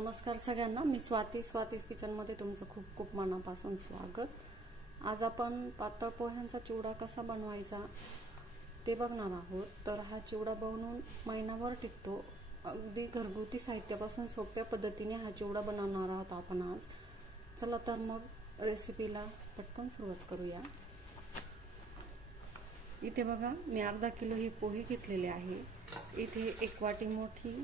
नमस्कार सगळ्यांना, मी स्वातीस किचनमध्ये तुमचं खूप खूप मनापासून स्वागत। आज आपण पातळ पोह्यांचा चिवडा कसा बनवायचा ते बघणार आहोत। तर हा चिवडा बनवून महिनाभर टिकतो। अगदी घरगुती साहित्यापासून सोप्या पद्धतीने हा चिवडा बनवणार आहोत आपण आज। चला तर मग रेसिपीला पटकन सुरुवात करूया। इथे बघा, मी अर्धा किलो हे पोहे घेतलेले आहे। इथे एक वाटी मोठी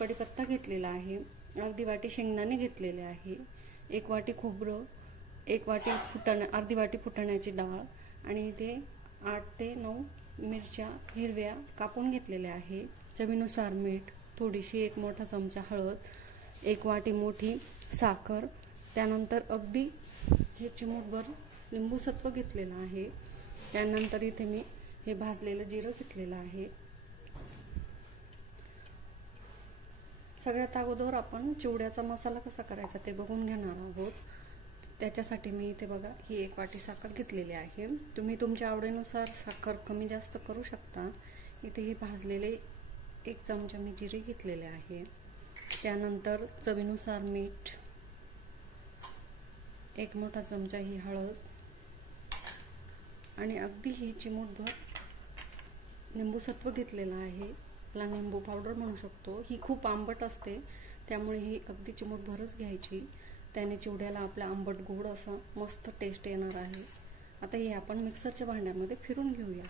कढीपत्ता घेतलेला आहे, अर्धी वाटी शेंगदाणे घेतलेले आहे, एक वाटी खोबरं, एक वाटी अर्धी वाटी फुटाण्याची डाळ आणि इथे 8 ते 9 मिरच्या हिरव्या कापून घेतलेल्या आहे। चवीनुसार मीठ, थोडीशी एक मोठा चमचा हळद, एक वाटी मोठी साखर, त्यानंतर अगदी हे चिमूटभर लिंबू सत्व घेतलेलं आहे। त्यानंतर इथे मी हे भाजलेलं जिरं घेतलेलं आहे। सगळ्यात अगोदर आपण चिवड्याचा मसाला कसा करायचा ते बघून घेणार आहोत। त्याच्यासाठी मी इथे बघा ही एक वाटी साखर घेतलेली आहे। तुम्ही तुमच्या आवडीनुसार साखर कमी जास्त करू शकता। इथे हे भाजलेले एक चमचा मी जिरे घेतलेले आहे। त्यानंतर चवीनुसार मीठ, एक मोठा चमचा ही हळद आणि अगदी ही चिमूटभर लिंबू सत्व घेतलेला आहे। ला लिंबू पावडर म्हणू शकतो। ही खूप आंबट असते, त्यामुळे ही अगदी चिमूटभरच घ्यायची। त्याने चिवड्याला आपला आंबट गोड असा मस्त टेस्ट येणार आहे। आता हे आपण मिक्सरच्या भांड्यामध्ये फिरून घेऊया।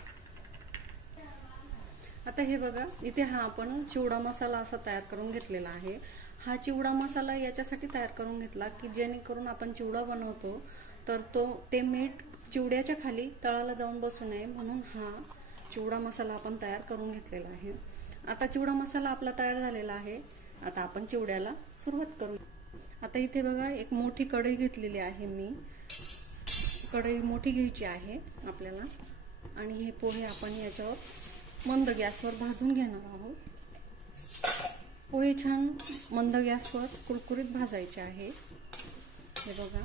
आता हे बघा, इथे हा आपण चिवडा मसाला असा तयार करून घेतलेला आहे। हा चिवडा मसाला याच्यासाठी तयार करून घेतला की जेणेकरून आपण चिवडा बनवतो तर ते मीठ चिवड्याच्या खाली तळाला जाऊन बसू नये, म्हणून हा चिवडा मसाला आपण तयार करून घेतलेला आहे। आता चिवडा मसाला आपला तयार झालेला आहे। आता आपण चिवड्याला सुरुवात करू। आता इथे बघा एक मोठी कढई घेतलेली आहे मी। कढई मोठी घ्यायची आहे आपल्याला आणि हे पोहे आपण याच्यावर मंद गॅसवर भाजून घेणार आहोत। पोहे छान मंद गॅसवर कुरकुरीत भाजायचे आहे। हे बघा,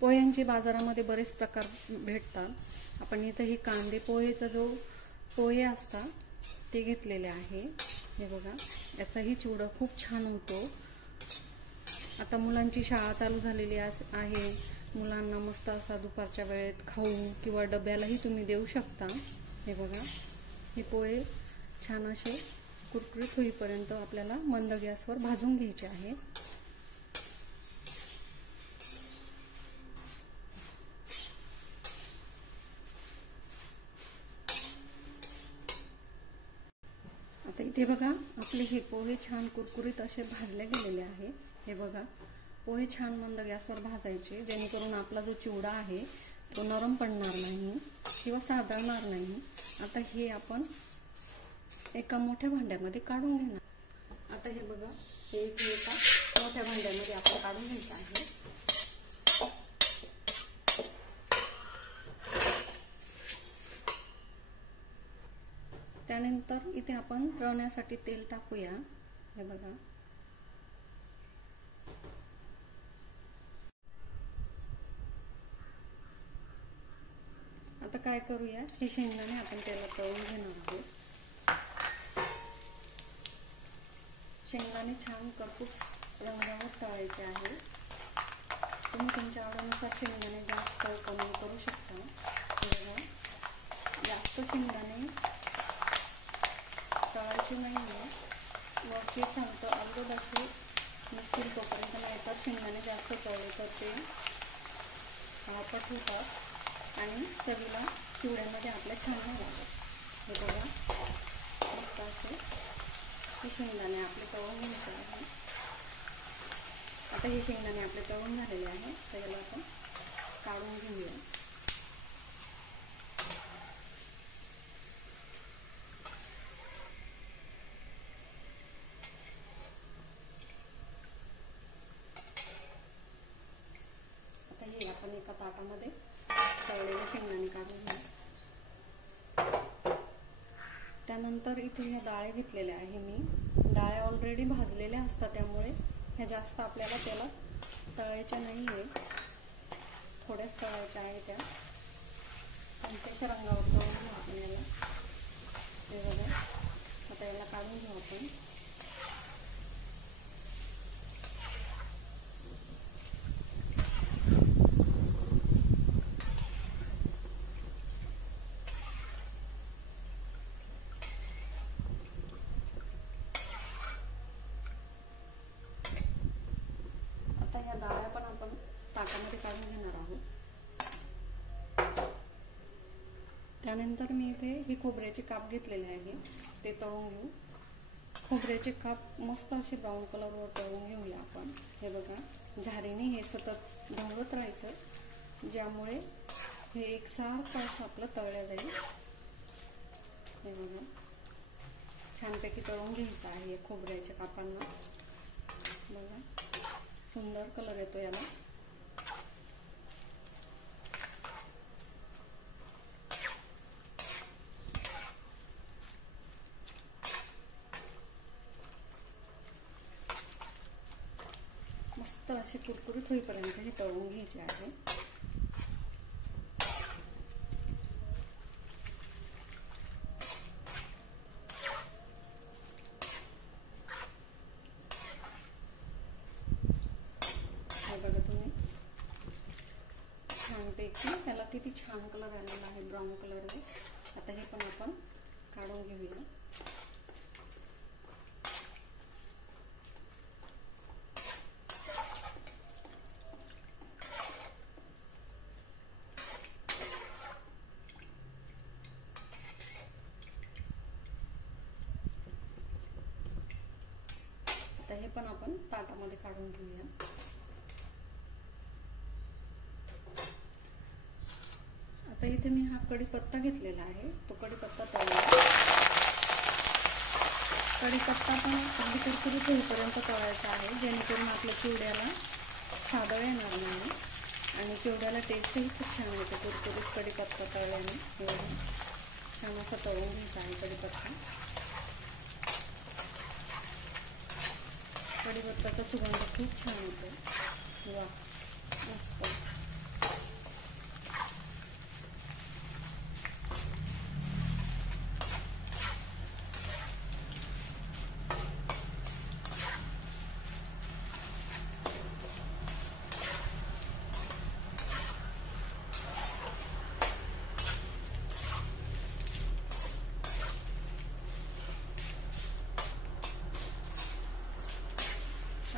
पोह्यांचे बाजारामध्ये बरेच प्रकार भेटतात। आपण इथे हे कांदे पोहेचा जो पोहे असतात ते घेतलेले आहे। हे बघा, याचाही चिवडा खूप छान होतो। आता मुलांची शाळा चालू झालेली आहे। मुलांना मस्त असा दुपारच्या वेळेत खाऊ किंवा डब्यालाही तुम्ही देऊ शकता। हे बघा, हे पोहे छान असे कुरकुरीत होईपर्यंत आपल्याला मंद गॅसवर भाजून घ्यायचे आहे। आता इथे बघा, आपले हे पोहे छान कुरकुरीत असे भाजले गेलेले आहे। हे बघा, पोहे छान मंद गॅसवर भाजायचे जेणेकरून आपला जो चिवडा आहे तो नरम पडणार नाही किंवा साधणार नाही। आता हे आपण एका मोठ्या भांड्यामध्ये काढून घेणार। आता हे बघा, हे एका मोठ्या भांड्यामध्ये आपण काढून घ्यायचं आहे। त्यानंतर इथे आपण तळण्यासाठी तेल टाकूया। हे बघा, आता काय करूया, हे शेंगदाणे आपण तेलात तळून घेणार आहोत। शेंगदाणे छान करपूस रंगावर तळायचे आहे। तुम्ही तुमच्या आवडीनुसार शेंगदाणे जास्त कमी करू शकता। हे बघा, जास्त शेंगदाणे तळायचे नाहीये। वरची सांगतो अगोदर असे निघतील तोपर्यंत, नाहीतर शेंगदाणे जास्त तळले तर ते काळपट होतात आणि चवीला चिवड्यामध्ये आपल्या छान नाही लागत। हे बघा, मस्त असे हे शेंगदाणे आपले तळून घ्यायचे आहे। आता हे शेंगदाणे आपले तळून झालेले आहे, त्याला आपण काढून घेऊया। आता हे आपण एका ताटामध्ये तळलेले शेंगदाणे काढून घेऊ। त्यानंतर इथे ह्या डाळ घेतलेल्या आहे मी। डाळ ऑलरेडी भाजलेल्या असतात, त्यामुळे ह्या जास्त आपल्याला त्याला तळायच्या नाहीये, थोड्याच तळायच्या आहे त्या। हलक्याशा रंगावर तळून घेऊ आपण याला। हे बघा, आता याला काढून घेऊ आपण। त्यानंतर मी इथे हे खोबऱ्याचे काप घेतलेले आहे, ते तळून घेऊ. खोबऱ्याचे काप मस्त असे ब्राऊन कलरवर तळून घेऊया आपण. हे बघा, झारीने हे सतत ढवळत राहायचं, ज्यामुळे हे एकसारखं असं आपलं तळलं जाईल. हे बघा, छानपैकी तळून घ्यायचं आहे या खोबऱ्याच्या कापांना. बघा, सुंदर कलर येतो याला. मस्त असे कुरकुरीत होईपर्यंत हे तळून घ्यायचे आहे. बघा तुम्ही, छानपैकी त्याला किती छान कलर आलेला आहे, ब्राऊन कलर. आता हे पण आपण काढून घेऊया. आता हे पण आपण ताटामध्ये काढून घेऊया. आता इथे मी हा कढीपत्ता घेतलेला आहे, तो कढीपत्ता तळला. कढीपत्ता पण अगदी कुरकुरीत होईपर्यंत तळायचा आहे, जेणेकरून आपल्या चिवड्याला सादळ येणार नाही आणि चिवड्याला टेस्टही खूप छान येते कुरकुरीत कढीपत्ता तळल्याने. एवढं छान असं तळून घ्यायचा आहे कढीपत्ता. कढीपत्त्याचा सुगंध खूप छान येतो. वा, मस्त.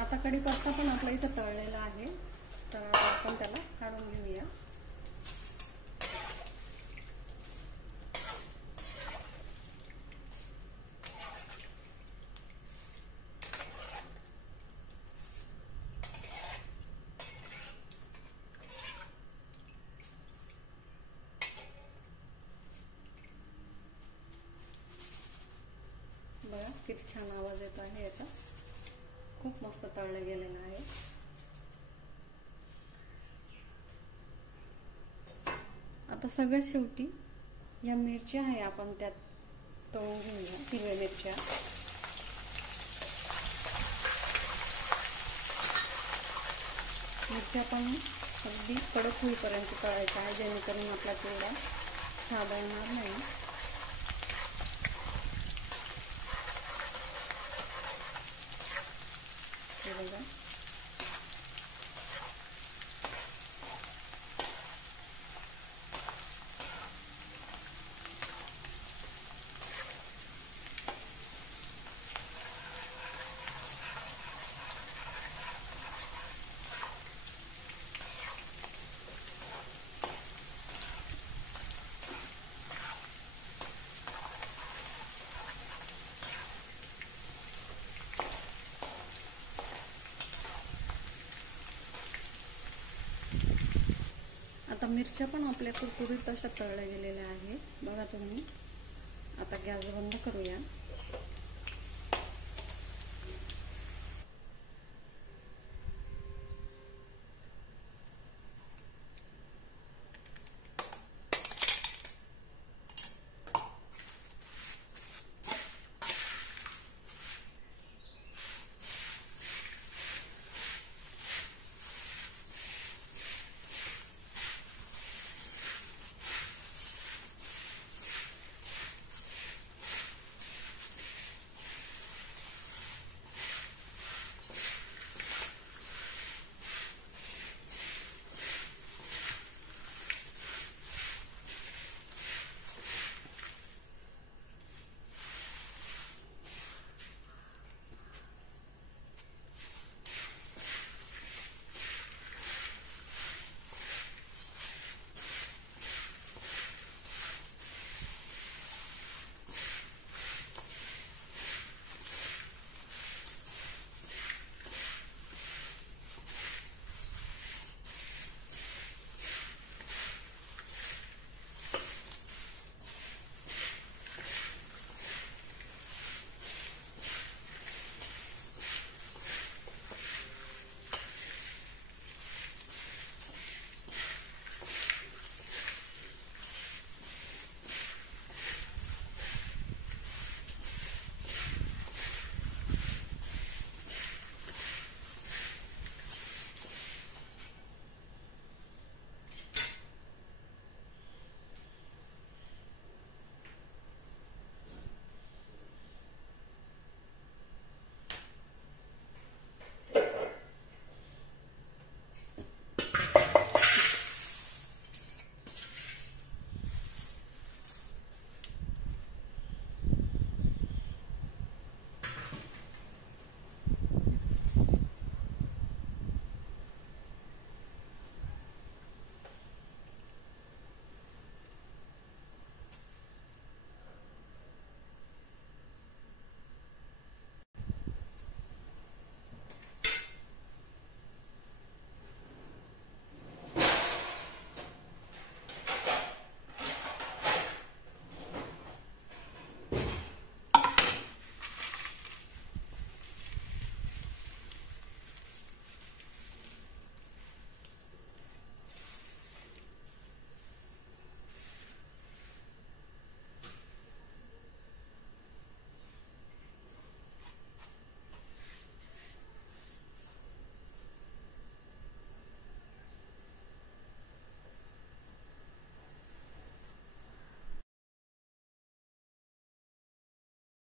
आता कढीपत्ता पण आपला इथं तळलेला आहे, तर आपण त्याला काढून घेऊया. बघा किती छान आवाज येतो आहे याचा. खूप मस्त तळलं गेलेलं आहे. आता सगळ्यात शेवटी या मिरच्या आहे, आपण त्यात तळून घेऊया. हिरव्या मिरच्या. मिरच्या पण अगदी कडक होईपर्यंत तळायच्या आहे, जेणेकरून आपला चिवडा साधा येणार नाही. बघा, आता मिरच्या पण आपल्या कुरकुरीत अशा तळल्या गेलेल्या आहेत. बघा तुम्ही. आता गॅस बंद करूया.